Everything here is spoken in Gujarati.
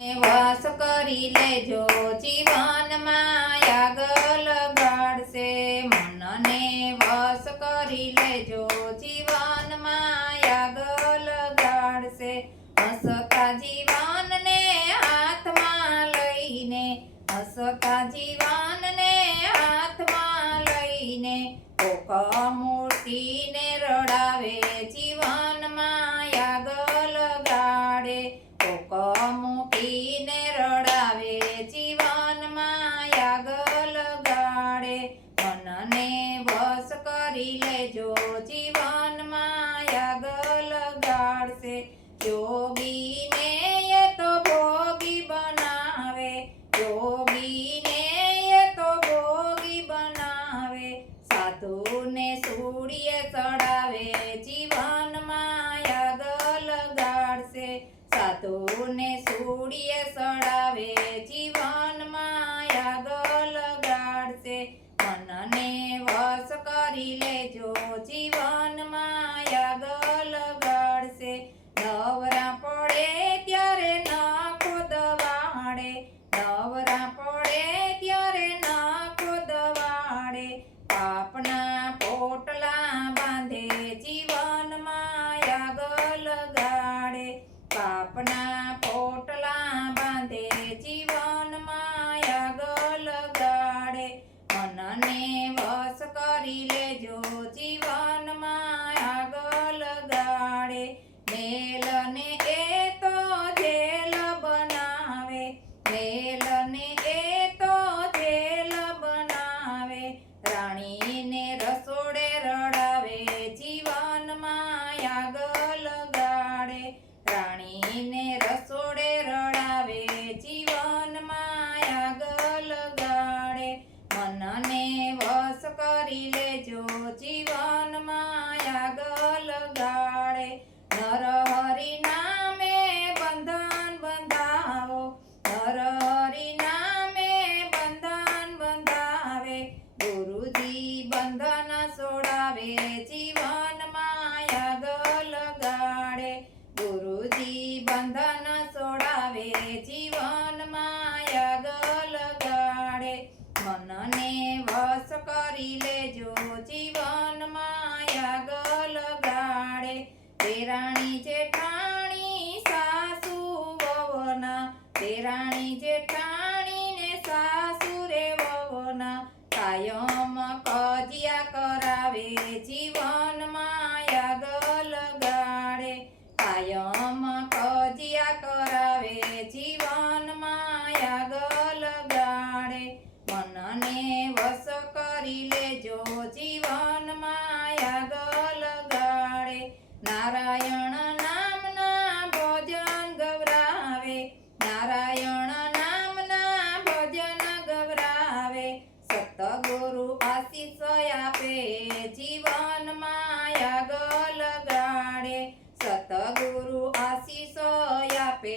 વાસ કરી લેજો જીવનમાં આગળ ગાડશે મનને વશ કરી લેજો જીવનમાં આગળ ગાડશે હસતા જીવનને હાથમાં લઈને હસતા જીવનને હાથમાં લઈને કોક મૂર્તિને રડાવે જીવનમાં આગળ ગાડે કોક મૂકીને રડાવે જીવનમાં આગળ ગાડે મનને વશ કરી લેજો જીવનમાં આગળ ગાડશે જોગીને એ તો ભોગી બનાવે જોગીને એ તો ભોગી બનાવે સાધુને સૂડીએ ચડાવે જીવનમાં આગળ ગાડશે સાધુને સૂડીએ ચડાવે જીવનમાં આગળ ગાડશે મનને વશ કરી લેજો જીવનમાં આગળ ગાડશે નવરા પડે ત્યારે નાખો દવાડે નવરા પડે ત્યારે નાખો દવાડે પાપના પોટલા બાંધે જીવનમાં આગળ ગાડે પાપના પોટલા બાંધે જીવનમાં આગળ ગાડે મનને વશ કરી લેજો જીવનમાં આગળ ગાડે મેલને એ તો જેલ બનાવે મેલને એ તો જેલ બનાવે રાણીને રસોડે રડાવે જીવનમાં આગળ ગાડે રાણીને રસોડે રડાવે જીવનમાં આગળ ગાડે મનને વશ કરી લેજો જીવનમાં આગળ ગાડે નરહરિ નામે બંધન બંધાવો નરહરિ નામે બંધન બંધાવે ગુરુજી બંધન છોડાવે જીવનમાં આગળ ગાડે ગુરુજી બંધન છોડાવે જીવનમાં આગળ ગાડે મનને વશ કરી લેજો જીવનમાં આગળ ગાડે દેરાણી જેઠાણી સાસુ વહુના દેરાણી જેઠાણી ને સાસુ રે વહુના કાયમ કજિયા કરાવે જીવનમાં આગળ ગાડે કાયમ કજિયા કરાવે જીવનમાં આગળ ગાડે મનને વશ કરી લેજો જીવનમાં આગળ ગાડે નારાયણ નામના ભજન ગવરાવે નારાયણ નામના ભજન ગવરાવે સતગુરુ આશીષ આપે જીવનમાં આગળ ગાડે સતગુરુ આશીષ આપે